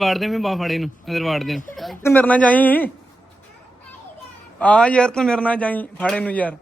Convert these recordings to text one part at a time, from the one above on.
ਵਾੜਦੇ ਮੈਂ ਬਾਹ ਫੜੇ ਨੂੰ, ਅੰਦਰ ਵਾੜਦੇ ਨੂੰ। ਤੂੰ ਮੇਰੇ ਨਾਲ ਜਾਈ? ਆ ਯਾਰ, ਤੂੰ ਮੇਰੇ ਨਾਲ ਜਾਈ। ਫੜੇ ਨੂੰ ਯਾਰ।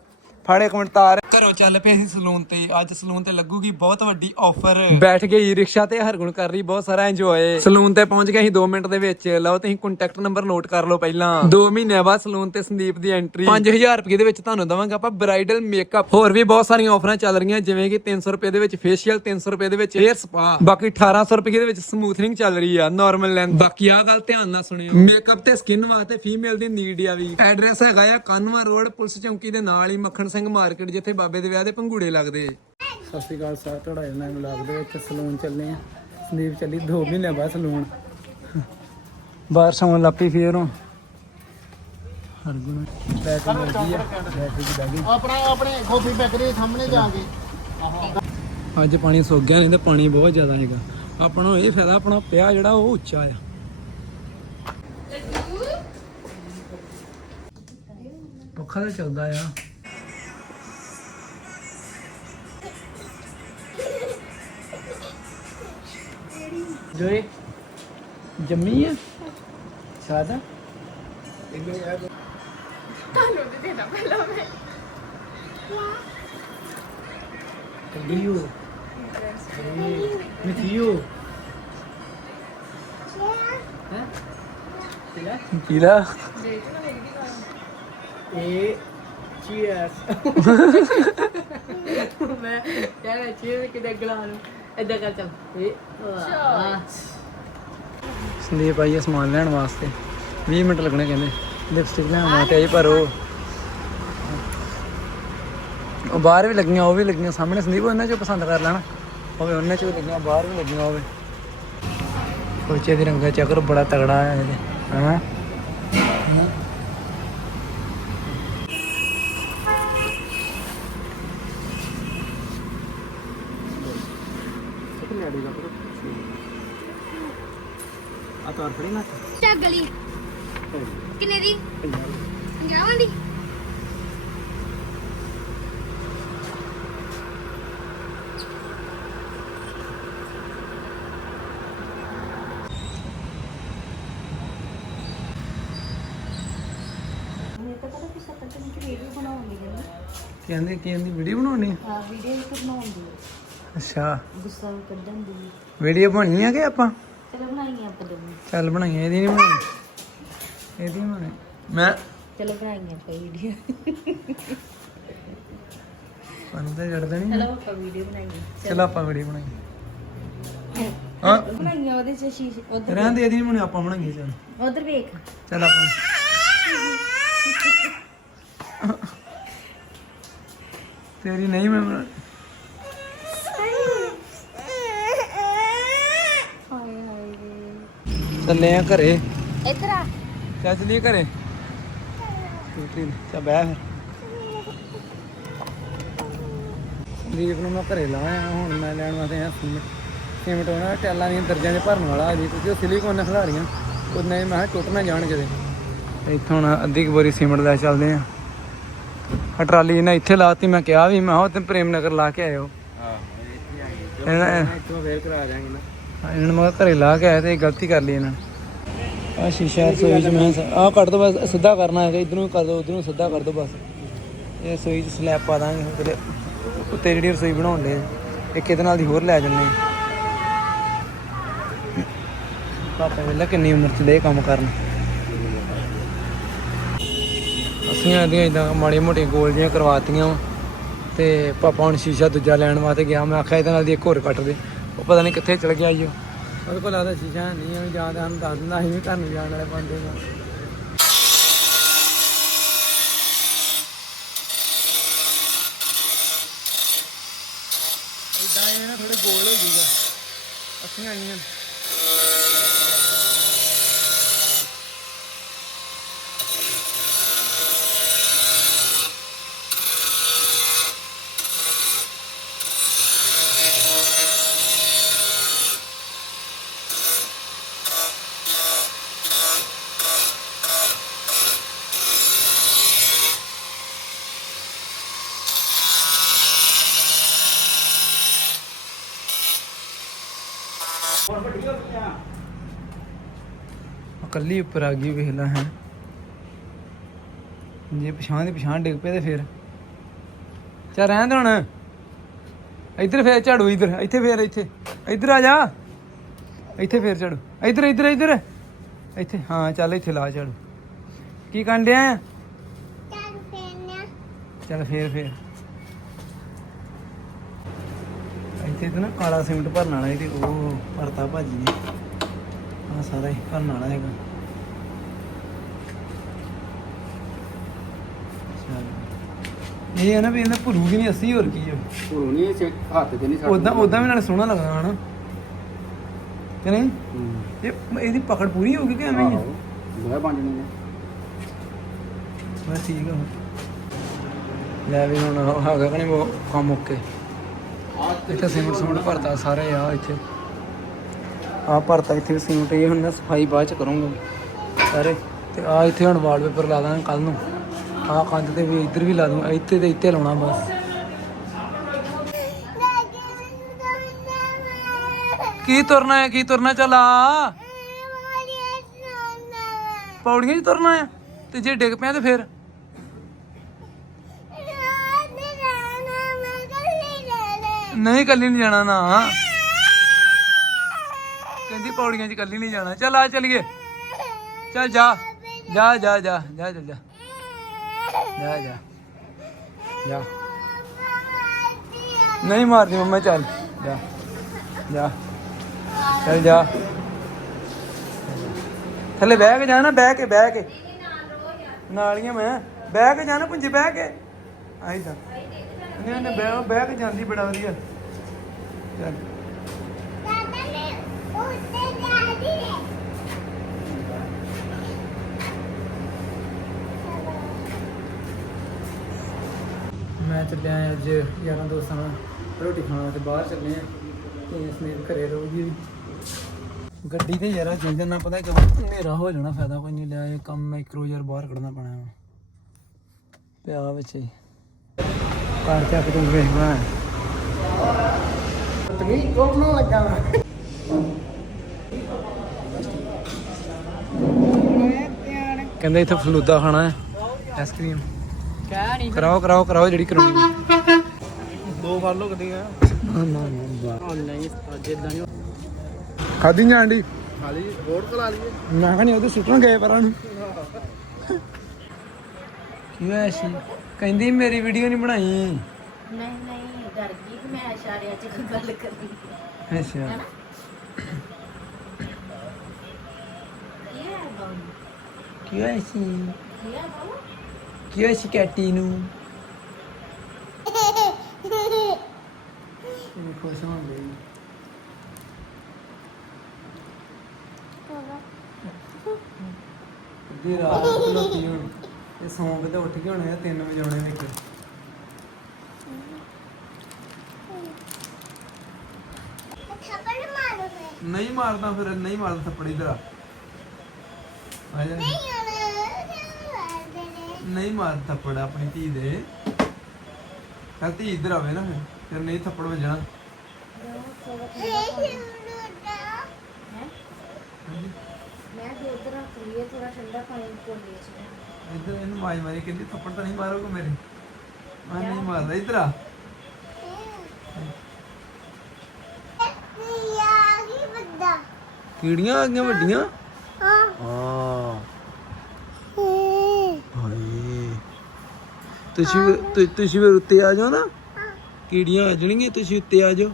ਫੜੇ ਇੱਕ ਮਿੰਟ ਤਾਰ। ਘਰੋਂ ਚੱਲ ਪਏ ਅਸੀਂ ਸਲੂਨ ਤੇ, ਅੱਜ ਸਲੂਨ ਤੇ ਲੱਗੂਗੀ ਬਹੁਤ ਵੱਡੀ ਆਫਰ ਬੈਠ ਕੇ ਈ ਰਿਕਸ਼ਾ ਤੇ ਹਰਗੁਣ ਕਰ ਰਹੀ, ਬਹੁਤ ਸਾਰਾ ਇੰਜੋਏ ਸਲੂਨ ਤੇ ਪਹੁੰਚ ਗਏ ਅਸੀਂ 2 ਮਿੰਟ ਦੇ ਵਿੱਚ। ਲਓ ਤੁਸੀਂ ਕੰਟੈਕਟ ਨੰਬਰ ਨੋਟ ਕਰ ਲਓ ਪਹਿਲਾਂ। 2 ਮਹੀਨਿਆਂ ਬਾਅਦ ਸਲੂਨ ਤੇ ਸੰਦੀਪ ਦੀ ਐਂਟਰੀ 5000 ਰੁਪਏ ਦੇ ਵਿੱਚ ਤੁਹਾਨੂੰ ਦਵਾਂਗੇ ਆਪਾਂ ਬ੍ਰਾਈਡਲ ਮੇਕਅਪ ਹੋਰ ਵੀ ਬਹੁਤ ਸਾਰੀਆਂ ਆਫਰਾਂ ਚੱਲ ਰਹੀਆਂ, ਜਿਵੇਂ ਕਿ 300 ਰੁਪਏ ਦੇ ਵਿੱਚ ਫੇਸ਼ੀਅਲ 300 ਰੁਪਏ ਦੇ ਵਿੱਚ ਹੇਅਰ ਸਪਾ ਬਾਕੀ 1800 ਰੁਪਏ ਦੇ ਵਿੱਚ ਸਮੂਥਨਿੰਗ ਚੱਲ ਰਹੀ ਆ ਨਾਰਮਲ ਲੈਂਥ ਬਾਕੀ ਆ ਗੱਲ ਧਿਆਨ ਨਾਲ ਸੁਣਿਓ। ਮੇਕਅਪ ਤੇ ਸਕਿਨ ਵਾਸਤੇ ਫੀਮੇਲ ਦੀ ਨੀਡ ਆ ਵੀ। ਐਡਰੈਸ ਹੈਗਾ ਆ, ਕਾਨਵਾ ਰੋਡ ਪੁਲਿਸ ਚੌਂਕੀ ਦੇ ਨਾਲ ਹੀ ਮੱਖਣ ਸਿੰਘ ਮਾਰਕੀਟ ਜਿੱਥੇ ਬਾਬੇ ਦੇ ਵਿਆਹ ਦੇ ਪੰਘੂੜੇ ਲੱਗਦੇ ਸਤਿ ਸ਼੍ਰੀ ਅਕਾਲ ਸਾਰ ਤੁਹਾਡਾ ਇਹਨਾਂ ਨੂੰ ਲੱਗਦੇ ਇੱਥੇ ਸਲੂਨ ਚੱਲੇ ਆ। ਸੰਦੀਪ ਚੱਲੀ 2 ਮਹੀਨੇ ਬਾਅਦ ਸਲੂਨ। ਬਾਹਰ ਸੌਣ ਲੱਪੀ ਫੇਰ ਹੋ ਹਰਗੁਣ ਬੈਟਰੀ ਲੱਗੀ ਆ ਬੈਟਰੀ ਦੀ ਲੱਗੀ ਆਪਣਾ ਆਪਣੇ ਗੋਭੀ ਬੇਕਰੀ ਦੇ ਸਾਹਮਣੇ ਜਾਗੇ ਅੱਜ ਪਾਣੀ ਸੁੱਕ ਗਿਆ ਨਹੀਂ ਤੇ ਪਾਣੀ ਬਹੁਤ ਜ਼ਿਆਦਾ ਹੈਗਾ। ਆਪਣਾ ਇਹ ਫਾਇਦਾ ਆਪਣਾ ਪਿਆ ਜਿਹੜਾ ਉਹ ਉੱਚਾ ਆ। ਪੱਖਾ ਤਾਂ ਚੱਲਦਾ ਆ। ਜੋਏ ਜੰਮੀ ਆ ਸਾਦਾ ਤੁਹਾਨੂੰ ਤੇ ਦੇਣਾ ਪਹਿਲਾਂ ਮੈਂ. With you. Hah? Pila? Pila. Eh, cheers. ਮੈਂ ਯਾਰ ਚੀਜ਼ ਕਿਤੇ ਗਲਾ ਨੂੰ ਕਰ ਚੱਲ। ਸੰਦੀਪ ਆਈ ਹੈ ਸਮਾਨ ਲੈਣ ਵਾਸਤੇ। 20 ਮਿੰਟ ਲੱਗਣੇ ਕਹਿੰਦੇ। ਲਿਪਸਟਿਕ ਲੈਣ ਵਾਸਤੇ ਆਈ ਪਰ ਉਹ ਉਹ ਬਾਹਰ ਵੀ ਲੱਗੀਆਂ ਉਹ ਵੀ ਲੱਗੀਆਂ। ਸਾਹਮਣੇ ਸੰਦੀਪ ਉਹਨਾਂ ਚੋਂ ਪਸੰਦ ਕਰ ਲੈਣਾ। ਹੋਵੇ ਉਹਨਾਂ ਚੋਂ ਵੀ ਲੱਗੀਆਂ ਬਾਹਰ ਵੀ ਲੱਗੀਆਂ ਹੋਵੇ। ਕੋਚੇ ਦੀ ਰੰਗਾ ਚੱਕਰ ਬੜਾ ਤਗੜਾ ਹੈ ਇਹਦੇ। ਹਾਂ ਆ ਤਾਰ ਫੜੀ ਨਾ ਗਲੀ ਕਿੰਨੇ ਦੀ? 50 ਦੀ। ਕਹਿੰਦੇ ਕੀ ਕਹਿੰਦੀ ਵੀਡੀਓ ਬਣਾਉਣੀ? ਆ? ਵੀਡੀਓ ਇੱਕ ਬਣਾਉਂਦੀ ਅੱਛਾ। ਗੁੱਸਾ ਕੱਢਣ ਦੀ। ਵੀਡੀਓ ਬਣੀ ਆ ਕਿ ਆਪਾਂ? ਚਲੋ ਬਣਾਈਆਂ ਆਪਾਂ ਦੋਵੇਂ ਚੱਲ ਬਣਾਈਏ ਇਹਦੀ ਨਹੀਂ ਬਣਾਈ ਇਹਦੀ ਬਣਾਈ ਮੈਂ ਚਲੋ ਬਣਾਈਆਂ ਆਪਾਂ ਵੀਡੀਓ ਸਾਨੂੰ ਤਾਂ ਜੜਦਾ ਨਹੀਂ ਚਲੋ ਆਪਾਂ ਵੀਡੀਓ ਬਣਾਈਏ। ਚਲ ਆਪਾਂ ਵੀਡੀਓ ਬਣਾਈਏ। ਹਾਂ? ਬਣਾਈਆਂ ਉਹਦੇ ਚ ਸ਼ੀਸ਼ ਉਧਰ ਰਹਿਣ ਦੇ ਇਹਦੀ ਨਹੀਂ ਬਣੀ ਆਪਾਂ ਬਣਾਈਏ ਚੱਲ। ਉਧਰ ਵੇਖ। ਚੱਲ ਆਪਾਂ। ਤੇਰੀ ਨਹੀਂ ਮੈਂ ਬਣਾ- ਹਾਏ ਹਾਏ। ਚੱਲੇ ਆ ਘਰੇ। ਇੱਧਰ ਆ। ਚੱਲ ਚਲੀਏ ਘਰੇ? ਤੇ ਚੱਲ ਬਹਿ ਫਿਰ। ਦੀਪ ਨੂੰ ਮੈਂ ਘਰੇ ਲਾਇਆ ਹੁਣ ਮੈਂ ਲੈਣ ਵਾਸਤੇ ਆ ਸੀਮਿੰਟ। ਸੀਮਿੰਟ ਉਹਨਾਂ ਟੈਲਾਂ ਦੀਆਂ ਦਰਜਾਂ 'ਚ ਭਰਨ ਵਾਲਾ ਜੀ ਕਿਉਂਕਿ ਉਹ ਸਿਲੀਕੋਨ ਨਾਲ ਖਿਲਾ ਰਹੀਆਂ ਉਹਨੇ ਮੈਂ ਟੁੱਟ ਨਾ ਜਾਣ ਕਿਤੇ। ਇੱਥੋਂ ਹੁਣ ਅੱਧੀ ਕੁ ਬੋਰੀ ਸੀਮਿੰਟ ਲੈ ਚੱਲਦੇ ਆ। ਆ ਟਰਾਲੀ ਇਹਨਾਂ ਇੱਥੇ ਲਾਤੀ ਮੈਂ ਕਿਹਾ ਵੀ ਮੈਂ ਉਹ ਤੇ ਪ੍ਰੇਮ ਨਗਰ ਲਾ ਕੇ ਆਇਓ। ਇਹਨਾਂ ਇੱਥੋਂ ਫੇਰ ਕਰਾ ਜਾਾਂਗੇ ਨਾ। ਇਹਨਾਂ ਨੂੰ ਮੈਂ ਘਰੇ ਲਾ ਕੇ ਆਇਆ ਤੇ ਗਲਤੀ ਕਰ ਲਈ ਇਹਨਾਂ। ਨੇ ਆ ਸ਼ੀਸ਼ਾ ਰਸੋਈ ਚ ਮੈਂ ਆ ਕੱਟ ਦੋ ਬਸ, ਸਿੱਧਾ ਕਰਨਾ ਹੈਗਾ, ਇਧਰੋਂ ਕਰ ਦੋ, ਉਧਰੋਂ ਸਿੱਧਾ ਕਰ ਦੋ ਬਸ। ਇਹ ਰਸੋਈ ਚ ਸਲੈਬ ਪਾ ਦਾਂਗੇ, ਹੁਣ ਕਿਤੇ ਉੱਤੇ ਜਿਹੜੀ ਰਸੋਈ ਬਣਾਉਣ ਦੇ ਇੱਕ ਇਹਦੇ ਨਾਲ ਦੀ ਹੋਰ ਲੈ ਜੰਨੇ ਪਾਪਾ ਵੇਲਾ ਕਿੰਨੀ ਉਮਰ ਚ ਦੇ ਕੰਮ ਕਰਨ। ਅਸੀਂ ਆਦੀਆਂ ਇਦਾਂ ਮਾੜੀ ਮੋਟੀ ਗੋਲ ਜਿਹੀਆਂ ਕਰਵਾਤੀਆਂ ਵਾਂ, ਤੇ ਪਾਪਾ ਹੁਣ ਸ਼ੀਸ਼ਾ ਦੂਜਾ ਲੈਣ ਵਾਸਤੇ ਗਿਆ, ਮੈਂ ਆਖਿਆ ਇਹਦੇ ਨਾਲ ਦੀ ਇੱਕ ਹੋਰ ਕੱਟ ਦੇ। ਉਹ ਪਤਾ ਨਹੀਂ ਕਿੱਥੇ ਚਲ ਗਿਆ ਈਓ ਉਹਦੇ ਕੋਲ ਲੱਗਦਾ ਸ਼ੀਸ਼ਾ ਨਹੀਂ ਉਹ ਜਾਂ ਤਾਂ ਸਾਨੂੰ ਦੱਸ ਦਿੰਦਾ, ਅਸੀਂ ਵੀ ਘਰ ਨੂੰ ਜਾਣ ਵਾਲੇ ਬੰਦੇ ਹਾਂ। ਇਦਾਂ ਇਹ ਨਾ ਥੋੜੇ ਗੋਲ ਹੋ ਜਾਊਗਾ। ਅਸੀਂ ਆਈਆਂ। ਕੱਲੀ ਉੱਪਰ ਆ ਗਈ ਵੇਖ ਲੈ ਹੈ। ਜੇ ਪਛਾਣ ਦੀ ਪਛਾਣ ਡਿੱਗ ਪਏ ਤੇ ਫਿਰ। ਚਾ ਰਹਿਣ ਦੇ ਹੁਣ। ਇੱਧਰ ਫੇਰ ਝਾੜੂ, ਇੱਧਰ। ਇੱਥੇ ਫੇਰ, ਇੱਥੇ। ਇੱਧਰ ਆ ਜਾ। ਇੱਥੇ ਫੇਰ ਝਾੜੂ। ਇੱਧਰ ਇੱਧਰ ਇੱਧਰ। ਇੱਥੇ। ਹਾਂ, ਚੱਲ ਇੱਥੇ ਲਾ ਝਾੜੂ। ਕੀ ਕਰਨ ਡਿਆ? ਚੱਲ ਪੈਣਾ ਫੇਰ ਫੇਰ। ਇੱਥੇ ਤੇ ਨਾ ਕਾਲਾ ਸੀਮਿੰਟ ਭਰਨ ਵਾਲਾ ਇਹਦੇ ਉਹ ਭਰਤਾ ਭਾਜੀ ਨੇ ਆ ਸਾਰਾ ਹੀ ਭਰਨ ਵਾਲਾ ਹੈਗਾ ਚੱਲ। ਇਹ ਹੈ ਨਾ ਵੀ ਇਹਨਾਂ ਭਰੂਗੀ ਨਹੀਂ ਅਸੀਂ ਹੋਰ ਕੀ ਹੈ ਉਹ ਨਹੀਂ ਸੇ ਹੱਥ ਤੇ ਨਹੀਂ ਉਦਾਂ ਉਦਾਂ ਵੀ ਨਾਲ ਸੋਹਣਾ ਲੱਗਦਾ ਹਨਾ ਕਿ ਨਹੀਂ? ਇਹ ਇਹਦੀ ਪਕੜ ਪੂਰੀ ਹੋ ਗਈ ਕਿ ਐਵੇਂ ਹੀ ਦੋਏ ਬਾਂਝਣੇ ਨੇ। ਬਸ ਠੀਕ ਆ। ਲੈ ਵੀ ਹੁਣ ਹੈਗਾ ਕਿ ਨਹੀਂ ਉਹ ਕੰਮ ਓਕੇ। ਇੱਥੇ ਸੀਮੈਂਟ ਸਮੂਟ ਭਰਤਾ ਸਾਰੇ ਆ ਇੱਥੇ। ਆ ਭਰਤਾ ਇੱਥੇ ਸੀਮੈਂਟ ਇਹ ਹੁਣ ਮੈਂ ਸਫ਼ਾਈ ਬਾਅਦ ਚ ਕਰੂੰਗਾ। ਸਾਰੇ। ਤੇ ਆ ਇੱਥੇ ਹੁਣ ਵਾਲਪੇਪਰ ਲਾ ਦਾਂਗੇ ਕੱਲ ਨੂੰ। ਆ ਕੰਧ ਤੇ ਵੀ ਇੱਧਰ ਵੀ ਲਾ ਦੂੰਗਾ ਇੱਥੇ ਤੇ ਇੱਥੇ ਲਾਉਣਾ ਬਸ। ਕੀ ਤੁਰਨਾ ਹੈ, ਕੀ ਤੁਰਨਾ ਚਲਾ ਪੌੜੀਆਂ 'ਚ ਤੁਰਨਾ ਆ ਤੇ ਜੇ ਡਿੱਗ ਪਿਆ ਤੇ ਫਿਰ? ਨਹੀਂ, ਕੱਲੀ ਨਹੀਂ ਜਾਣਾ ਨਾ। ਕਹਿੰਦੀ ਪੌੜੀਆਂ 'ਚ ਕੱਲੀ ਨਹੀਂ ਜਾਣਾ। ਚੱਲ ਆ, ਚਲੀਏ। ਚੱਲ ਜਾ। ਜਾ ਜਾ ਜਾ ਜਾ, ਚੱਲ ਜਾ। ਜਾ ਜਾ। ਜਾ। ਨਹੀਂ ਮਾਰਦੀ ਮੰਮਾ, ਚੱਲ। ਜਾ। ਜਾ। ਚੱਲ ਜਾ। ਥੱਲੇ ਬਹਿ ਕੇ ਜਾਣਾ ਬਹਿ ਕੇ ਬਹਿ ਕੇ। ਨਾਲੀਆਂ ਮੈਂ। ਬਹਿ ਕੇ ਜਾਣਾ ਪੁੰਜੀ ਬਹਿ ਕੇ। ਆਈ ਤਾਂ ਨਹੀਂ ਉਹਨੇ ਬਹਿ ਬਹਿ ਕੇ ਜਾਂਦੀ ਬੜਾ ਵਧੀਆ। ਚੱਲ। ਮੈਂ ਚੱਲਿਆ ਅੱਜ ਯਾਰਾਂ ਦੋਸਤਾਂ ਨਾਲ ਰੋਟੀ ਖਾਣ ਤੇ ਬਾਹਰ ਚੱਲੇ ਆ ਤੇ ਸਮੇਤ ਘਰੇ ਰਹੂਗੀ। ਗੱਡੀ ਤੇ ਯਾਰਾ ਜਿੰਜਨ ਨਾ ਪਤਾ ਕਿ ਹਨੇਰਾ ਹੋ ਜਾਣਾ, ਫਾਇਦਾ ਕੋਈ ਨਹੀਂ ਲਿਆ, ਇਹ ਕੰਮ ਰੋਜ਼ ਯਾਰ ਬਾਹਰ ਕੱਢਣਾ ਪੈਣਾ ਵਾ। ਪਿਆ ਵਿੱਚ ਹੀ। ਕਾਰ ਚੱਕ ਤੂੰ ਵੇਖਣਾ ਤਕਨੀਕ ਕੋਲ ਨਾ ਲੱਗਾ। ਕਹਿੰਦੇ ਇੱਥੇ ਫਲੂਦਾ ਖਾਣਾ ਹੈ ਆਈਸਕ੍ਰੀਮ ਕਹਿ ਨਹੀਂ ਕਰਾਓ ਕਰਾਓ ਕਰਾਓ ਜਿਹੜੀ ਕਰਾਉਣੀ ਦੋ ਫੜ ਲੋ ਗੱਡੀਆਂ ਨਾ ਨਾ ਨਾ ਨਹੀਂ ਅੱਜ ਇਦਾਂ ਨਹੀਂ ਖਾਦੀ ਜਾਂਡੀ ਖਾਲੀ ਰੋਡ ਕਲਾ ਲਈਏ। ਮੈਂ ਕਹਿੰਦੀ ਉਹਦੇ ਸੁੱਟਣ ਗਏ ਪਰਾਂ ਨੂੰ। ਕੀ ਹੋਇਆ ਸੀ ਕਹਿੰਦੀ ਮੇਰੀ ਵੀਡੀਓ ਨਹੀਂ ਬਣਾਈ। ਨਹੀਂ ਨਹੀਂ ਡਰ ਗਈ ਕਿ ਮੈਂ ਇਸ਼ਾਰਿਆਂ 'ਚ ਕੋਈ ਗੱਲ ਕਰਨੀ। ਅੱਛਾ। ਕੀ ਹੋਇਆ ਸੀ ਕੀ ਹੈ ਬਾਉ ਕੀ ਹੋਇਆ ਸੀ ਕੈਟੀ ਨੂੰ। ਇਹ ਖੁਸ਼ ਹੋ ਗਈ ਜੀ ਰਾਤ ਨੂੰ ਲੋਕੀ ਹੁਣ ਇਹ ਸੌਂ ਕੇ ਤੇ ਉੱਠ ਕੇ ਹੋਣੇ ਆ 3 ਵਜੇ ਆਉਣੇ ਨੇ ਇੱਕ। ਨਹੀਂ ਮਾਰਦਾ ਫਿਰ ਨਹੀਂ ਮਾਰਦਾ ਥੱਪੜ ਆ। ਆ ਜਾ। ਨਹੀਂ ਮਾਰ ਥੱਪੜ ਆਪਣੀ ਧੀ ਦੇ। ਕੱਲ ਧੀ ਇਧਰ ਆਵੇ ਨਾ ਫਿਰ। ਫਿਰ ਨਹੀਂ ਥੱਪੜ ਵੱਜਣਾ। ਇੱਧਰ ਇਹਨੂੰ ਮਾਈ ਮਾਰੀ ਕਹਿੰਦੀ ਥੱਪੜ ਤਾਂ ਨਹੀਂ ਮਾਰੋਗੇ ਮੇਰੇ। ਮੈਂ ਨਹੀਂ ਮਾਰਦਾ। ਇਧਰ ਆ। ਕੀੜੀਆਂ ਆ ਗਈਆਂ ਵੱਡੀਆਂ ਹਾਂ ਹਾਏ ਤੁਸੀਂ ਵੀ- ਤੁ- ਤੁਸੀਂ ਵੀ ਉੱਤੇ ਆ ਜਾਓ ਨਾ। ਕੀੜੀਆਂ ਆ ਜਾਣਗੀਆਂ ਤੁਸੀਂ ਉੱਤੇ ਆ ਜਾਓ।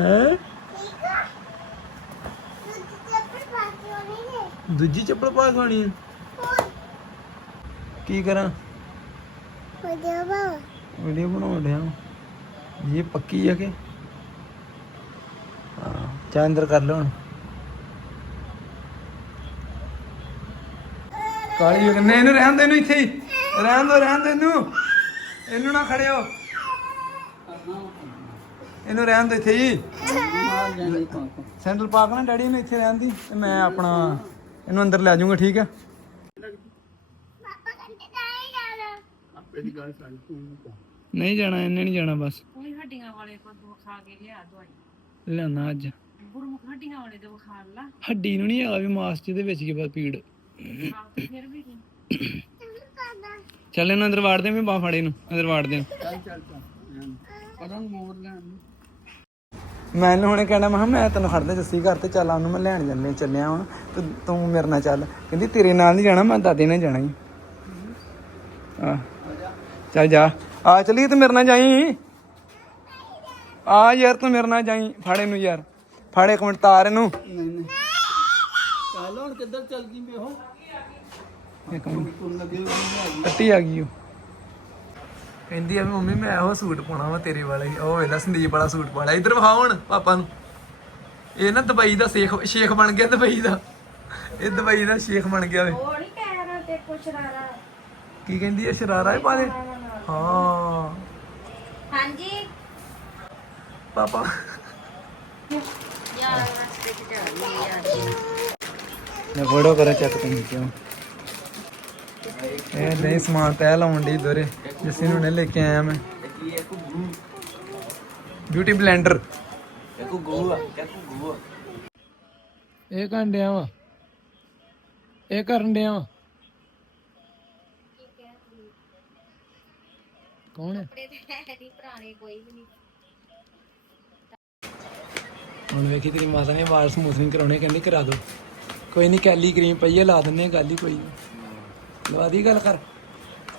ਹੈ। ਦੂਜੀ ਚੱਪਲ ਪਾ ਕੇ ਆਉਣੀ ਹੈ? ਕੀ ਕਰਾਂ? ਵੀਡੀਓ ਬਣਾਉਣ ਡਿਆ ਇਹ ਪੱਕੀ ਆ ਕਿ? ਹਾਂ ਚਾਹ ਅੰਦਰ ਕਰ ਲਓ ਹੁਣ। ਕਾਲੀ ਹੋ ਗਈ। ਨਹੀਂ ਇਹਨੂੰ ਰਹਿਣ ਦੇ ਇਹਨੂੰ ਇੱਥੇ ਹੀ। ਰਹਿਣ ਦੋ ਰਹਿਣ ਦੇ ਇਹਨੂੰ। ਇਹਨੂੰ ਨਾ ਖੜਿਓ। ਇਹਨੂੰ ਰਹਿਣ ਦੇ ਇੱਥੇ ਹੀ। ਸੈਂਡਲ ਪਾ ਕੇ ਨਾ ਡੈਡੀ ਨੂੰ ਇੱਥੇ ਰਹਿਣ ਦੀ ਤੇ ਮੈਂ ਆਪਣਾ ਇਹਨੂੰ ਅੰਦਰ ਲੈ ਜਾਊਂਗਾ ਠੀਕ ਹੈ ਦੀ ਨਹੀਂ ਜਾਣਾ ਇਹਨੇ ਨਹੀਂ ਜਾਣਾ ਬਸ। ਕੋਈ ਹੱਡੀਆਂ ਵਾਲੇ ਕੋਲ ਵਿਖਾ ਕੇ ਲਿਆ ਦਵਾਈ। ਲਿਆਉਣਾ ਅੱਜ। ਗੁਰਮੁਖ ਹੱਡੀਆਂ ਵਾਲੇ ਦੇ ਵਿਖਾ ਲਾ। ਹੱਡੀ ਨੂੰ ਨਹੀਂ ਹੈਗਾ ਵੀ ਮਾਸ ਜਿਹਦੇ ਵਿੱਚ ਕੀ ਬਸ ਪੀੜ। ਚੱਲ ਇਹਨੂੰ ਅੰਦਰ ਵਾੜ ਦੇ ਮੈਂ ਬਾਹ ਫੜੇ ਨੂੰ ਅੰਦਰ ਵਾੜ ਦੇ। ਚੱਲ ਚੱਲ ਨੂੰ ਮੋੜ ਲੈਣ ਨੂੰ। ਮੈਂ ਇਹਨੂੰ ਹੁਣੇ ਕਹਿਣਾ ਮੈਂ ਮੈਂ ਤੈਨੂੰ ਖੜਦਾ ਜੱਸੀ ਘਰ ਤੇ ਚੱਲ ਉਹਨੂੰ ਮੈਂ ਲੈਣ ਜੰਨੇ ਚੱਲਿਆ ਹੁਣ। ਤੇ ਤੂੰ ਮੇਰੇ ਨਾਲ ਚੱਲ। ਕਹਿੰਦੀ ਤੇਰੇ ਨਾਲ ਨਹੀਂ ਜਾਣਾ ਮੈਂ ਦਾਦੇ ਨਾਲ ਜਾਣਾ ਹੀ ਆ। ਚੱਲ ਜਾ। ਆ ਚਲੀ ਤੂੰ ਮੇਰੇ ਨਾਲ ਜਾਈ। ਆ ਯਾਰ ਤੂੰ ਮੇਰੇ ਨਾਲ ਜਾਈ। ਫੜ ਇਹਨੂੰ ਯਾਰ। ਫੜ ਇੱਕ ਮਿੰਟ ਤਾਰ ਇਹਨੂੰ। ਨਹੀਂ ਨਹੀਂ। ਚੱਲ ਹੁਣ ਕਿੱਧਰ ਚੱਲ ਗਈ ਬੇ ਉਹ? ਇੱਕ ਮਿੰਟ। ਤੁਰਨ ਲੱਗੇ ਹੋਏ ਨੇ ਕੱਟੀ ਆ ਗਈ ਉਹ। ਕਹਿੰਦੀ ਆ ਵੀ ਮੰਮੀ ਮੈਂ ਇਹੋ ਸੂਟ ਪਾਉਣਾ ਵਾ ਤੇਰੇ ਵਾਲਾ। ਹੀ ਉਹ ਵੇਲਾ ਸੰਦੀਪ ਵਾਲਾ ਸੂਟ ਪਾਉਣਾ ਇੱਧਰ ਵਿਖਾਓ ਹੁਣ ਪਾਪਾ ਨੂੰ। ਇਹ ਨਾ ਦੁਬਈ ਦਾ ਸ਼ੇਖ ਸ਼ੇਖ ਬਣ ਗਿਆ ਦੁਬਈ ਦਾ। ਇਹ ਦੁਬਈ ਦਾ ਸ਼ੇਖ ਬਣ ਗਿਆ ਵੇ। ਉਹ ਨਹੀਂ ਕਹਿ ਤੇ ਕੁਛ ਰਾਰਾ ਕੀ ਕਹਿੰਦੀ ਹੈ ਸ਼ਰਾਰਾ ਹੈ ਪਾ ਦੇ। ਹਾਂ। ਹਾਂਜੀ। ਪਾਪਾ। ਯਾਰ ਰਸਤੇ ਚ ਜਾ ਰਹੀ ਯਾਰ ਮੈਂ ਫੋਟੋ ਕਰਾਂ, ਚੱਕ ਤੈਨੂੰ ਕਿਉਂ? ਇਹ ਨਹੀਂ ਸਮਾਨ ਤੈ ਲਾਉਣ ਦੀ ਦੋਰੇ, ਜਿਸੇ ਨੂੰ ਨੇ ਲੈ ਕੇ ਆਇਆ ਮੈਂ। ਬਿਊਟੀ ਬਲੈਂਡਰ ਦੇਖੋ ਗੋਲ ਦੇਖੋ ਗੋਲ ਇਹ ਕਰਨ ਡਿਆ ਵਾ। ਇਹ ਕਰਨ ਡਿਆ ਵਾ। ਕੌਣ ਹੈ? ਹੁਣ ਵੇਖੀ ਤੇਰੀ ਮਾਤਾ ਨੇ ਵਾਲ ਸਮੂਥਨਿੰਗ ਕਰਾਉਣੇ ਕਹਿੰਦੀ ਕਰਾ ਦੋ। ਕੋਈ ਨਹੀਂ ਕੈਲੀ ਕਰੀਮ ਪਈ ਹੈ ਲਾ ਦਿੰਨੇ ਗੱਲ ਹੀ ਕੋਈ ਨਹੀਂ ਲਵਾ ਦੀ ਗੱਲ ਕਰ।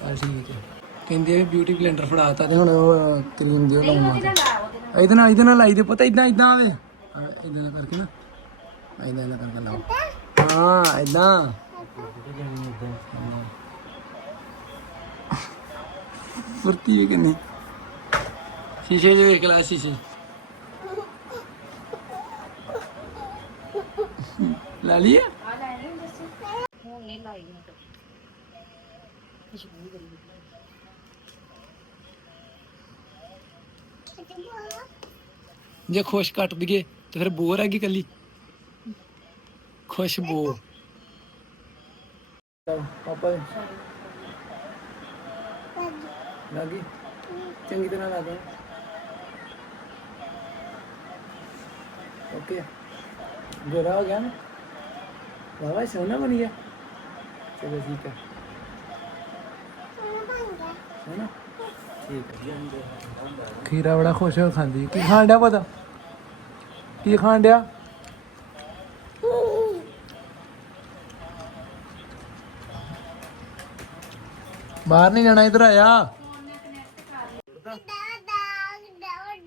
ਆ ਠੀਕ ਹੈ ਕਹਿੰਦੀ ਬਿਊਟੀ ਬਲੈਂਡਰ ਫੜਾਤਾ ਤੇ ਹੁਣ ਉਹ ਕਰੀਮ ਦਿਓ ਲਾਉਣ ਵਾਸਤੇ ਇਹਦੇ ਨਾਲ ਇਹਦੇ ਨਾਲ। ਲਾਈ ਦੇ ਪਤਾ ਇਦਾਂ ਇਦਾਂ ਆਵੇ। ਇਦਾਂ ਨਾਲ ਕਰਕੇ ਨਾ। ਇਦਾਂ ਇਦਾਂ ਕਰਕੇ ਲਾਓ। ਹਾਂ ਇਦਾਂ ਫੁਰਤੀ ਹੈ ਕਿ ਨਹੀਂ ਸ਼ੀਸ਼ੇ 'ਚ ਵੇਖ ਲੈ ਸ਼ੀਸ਼ੇ। ਲਾ ਲਈ ਹੈ ਹੁਣ ਨਹੀਂ ਲਾਈ ਮੈਂ ਜੇ ਖੁਸ਼ ਕੱਟ ਦਈਏ ਤੇ ਫਿਰ ਬੋਰ ਹੈਗੀ ਕੱਲੀ। ਖੁਸ਼ਬੂ ਪਾਪਾ ਲੱਗੀ ਚੰਗੀ ਤਰ੍ਹਾਂ ਲਾ ਦੇ। ਓਕੇ। ਗੋਰਾ ਹੋ ਗਿਆ ਨਾ? ਵਾਵਾ ਸੋਨਾ ਬਣ ਗਿਆ ਚਲੋ ਠੀਕ ਹੈ ਹੈ ਠੀਕ ਹੈ ਖੀਰਾ ਬੜਾ ਖੁਸ਼ ਹੋ ਖਾਂਦੀ। ਕੀ ਖਾਣ ਡਿਆ ਪਤਾ? ਕੀ ਖਾਣ ਡਿਆ? ਬਾਹਰ ਨਹੀਂ ਜਾਣਾ, ਇਧਰ ਆਇਆ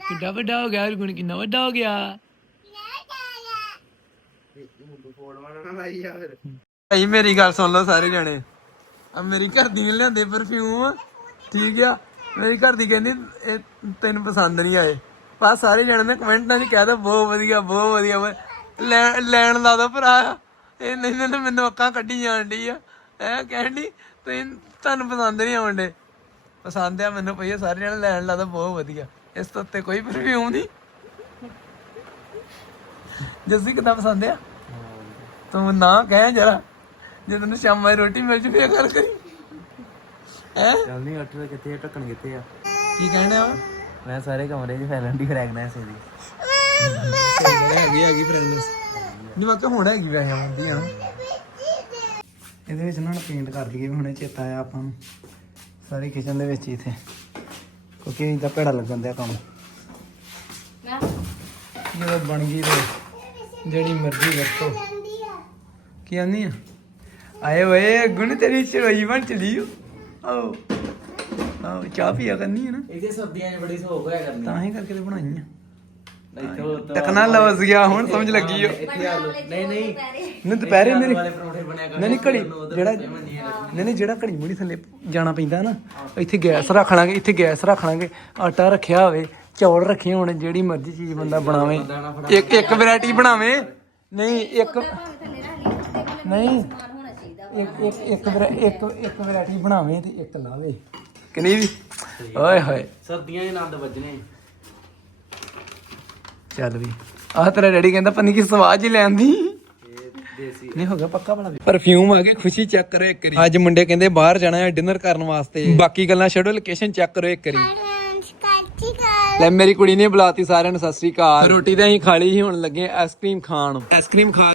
ਕਿੱਡਾ ਵੱਡਾ ਹੋ ਗਿਆ ਗੁਣ ਕਿੰਨਾ ਵੱਡਾ ਹੋ ਗਿਆ? ਭਾਈ, ਮੇਰੀ ਗੱਲ ਸੁਣ ਲਓ ਸਾਰੇ ਜਣੇ। ਆ ਮੇਰੀ ਘਰ ਦੀ ਨੇ ਲਿਆਂਦੇ ਪਰਫਿਊਮ ਠੀਕ ਆ। ਮੇਰੀ ਘਰ ਦੀ ਕਹਿੰਦੀ, ਇਹ ਤੈਨੂੰ ਪਸੰਦ ਨਹੀਂ ਆਏ। ਬਸ ਸਾਰੇ ਜਣੇ ਨੇ ਕਮੈਂਟਾਂ 'ਚ ਕਹਿ ਦੋ, ਬਹੁਤ ਵਧੀਆ ਬਹੁਤ ਵਧੀਆ। ਲੈਣ ਲਾ ਦੋ ਭਰਾ। ਇਹ ਨਹੀਂ ਨਹੀਂ ਮੈਨੂੰ ਅੱਖਾਂ ਕੱਢੀ ਜਾਣ ਡਈ ਆ। ਐ ਕਹਿਣ ਡਈ ਤੁਹਾਨੂੰ ਪਸੰਦ ਨਹੀਂ ਆਉਂਦੇ ਪਸੰਦ ਆ ਮੈਨੂੰ ਪਈ ਸਾਰੇ ਜਣੇ ਲੈਣ ਲਾ ਦੋ, ਬਹੁਤ ਵਧੀਆ। ਇਸ ਤੋਂ ਉੱਤੇ ਕੋਈ ਪਰਫਿਊਮ ਨਹੀਂ ਜੱਸੀ, ਕਿਦਾਂ ਪਸੰਦ ਆ? ਤੂੰ ਨਾ ਕਹਿ ਜਰਾ। ਜੇ ਤੈਨੂੰ ਸ਼ਾਮਾਂ ਦੀ ਰੋਟੀ ਮਿਲ ਜੂ ਫੇਰ ਗੱਲ ਕਰੀ। ਹੈ? ਚੱਲ ਨਹੀਂ ਅੱਠ ਕਿੱਥੇ ਆ, ਢੱਕਣ ਕਿੱਥੇ ਆ? ਕੀ ਕਹਿਣੇ ਮੈਂ ਸਾਰੇ ਕਮਰੇ 'ਚ ਫੈਲਣ ਦੀ ਫ੍ਰੈਗਨੈਂਸ ਇਹਦੀ ਹੈਗੀ ਹੈਗੀ ਫਰੈਂਡਸ ਨਹੀਂ ਵਾਕਿਆ ਹੁਣ ਹੈਗੀ ਵੈਸੇ ਆਉਂਦੀ ਆ ਇਹਦੇ ਵਿੱਚ ਨਾ ਪੇਂਟ ਕਰ ਲਈਏ ਵੀ ਹੁਣੇ ਚੇਤਾ ਆਇਆ ਆਪਾਂ ਨੂੰ। ਸਾਰੀ ਕਿਚਨ ਦੇ ਵਿੱਚ ਹੀ ਇੱਥੇ। ਕਿਉਂਕਿ ਇਹਦਾ ਭੇੜਾ ਲੱਗਣ ਦਿਆ ਕੰਮ। ਜਦੋਂ ਬਣ ਗਈ ਤੇ ਜਿਹੜੀ ਮਰਜ਼ੀ ਵਰਤੋ। ਕੀ ਆਨੀ ਆ ਆਏ ਓਏ ਗੁਣ ਤੇਰੀ ਚੜਾਈ ਬਣ ਚਲੀ ਓ। ਆਓ ਆਓ ਚਾਹ ਪੀਆ ਕਰਨੀ ਹੈ ਨਾ। ਇਹਦੇ ਸਰਦੀਆਂ 'ਚ ਬੜੀ ਸੋਖ ਹੋਇਆ ਕਰਨੀ। ਤਾਂ ਹੀ ਕਰਕੇ ਤੇ ਬਣਾਈ ਆ ਟਕਣਾ ਲਵਸ ਗਿਆ ਹੁਣ ਸਮਝ ਲੱਗੀ ਓ। ਨਹੀਂ ਨਹੀਂ। ਨਹੀਂ ਦੁਪਹਿਰੇ ਮੇਰੀ ਵਾਲੇ ਪਰੌਂਠੇ ਬਣਿਆ ਨਹੀਂ ਨਹੀਂ ਘੜੀ ਜਿਹੜਾ ਨਹੀਂ ਨਹੀਂ ਜਿਹੜਾ ਘੜੀ ਮੁੜੀ ਥੱਲੇ ਜਾਣਾ ਪੈਂਦਾ ਨਾ ਇੱਥੇ ਗੈਸ ਰੱਖ ਲਾਂਗੇ ਇੱਥੇ ਗੈਸ ਰੱਖ ਲਾਂਗੇ ਆਟਾ ਰੱਖਿਆ ਹੋਵੇ ਚੌਲ ਰੱਖੇ ਹੋਣ ਜਿਹੜੀ ਮਰਜ਼ੀ ਚੀਜ਼ ਬੰਦਾ ਬਣਾਵੇ। ਇੱਕ ਇੱਕ ਵੈਰਾਈਟੀ ਬਣਾਵੇ। ਨਹੀਂ ਇੱਕ ਨਹੀਂ। ਇੱਕ ਇੱਕ ਇੱਕ ਵੈਰਾ- ਇੱਕ ਇੱਕ ਵੈਰਾਈਟੀ ਬਣਾਵੇ ਤੇ ਇੱਕ ਲਾਵੇ। ਕਿ ਨਹੀਂ ਵੀ ਓਏ ਹੋਏ। ਸਰਦੀਆਂ 'ਚ ਆਨੰਦ ਵੱਜਣੇ। ਚੱਲ ਵੀ। ਆਹ ਤੇਰਾ ਡੈਡੀ ਕਹਿੰਦਾ ਪਨੀ ਕੀ ਸਵਾਦ ਹੀ ਲੈਂਦੀ ਇਹ ਦੇਸੀ ਨਹੀਂ ਹੋ ਗਿਆ ਪੱਕਾ ਬਣਾ ਪਰਫਿਊਮ ਆ ਗਈ ਖੁਸ਼ੀ ਚੈੱਕ ਕਰੋ ਇੱਕ ਵਾਰੀ। ਅੱਜ ਮੁੰਡੇ ਕਹਿੰਦੇ ਬਾਹਰ ਜਾਣਾ ਹੈ ਡਿਨਰ ਕਰਨ ਵਾਸਤੇ। ਬਾਕੀ ਗੱਲਾਂ ਛੱਡੋ ਲੋਕੇਸ਼ਨ ਚੈੱਕ ਕਰੋ ਇੱਕ ਵਾਰੀ। ਲੈ ਮੇਰੀ ਕੁੜੀ ਨੇ ਬੁਲਾਤੀ ਸਾਰਿਆਂ ਨੂੰ ਸਤਿ ਸ੍ਰੀ ਅਕਾਲ। ਰੋਟੀ ਤਾਂ ਅਸੀਂ ਖਾ ਲਈ ਸੀ ਹੁਣ ਲੱਗੇ ਆਈਸਕ੍ਰੀਮ ਖਾਣ। ਆਈਸਕ੍ਰੀਮ ਖਾ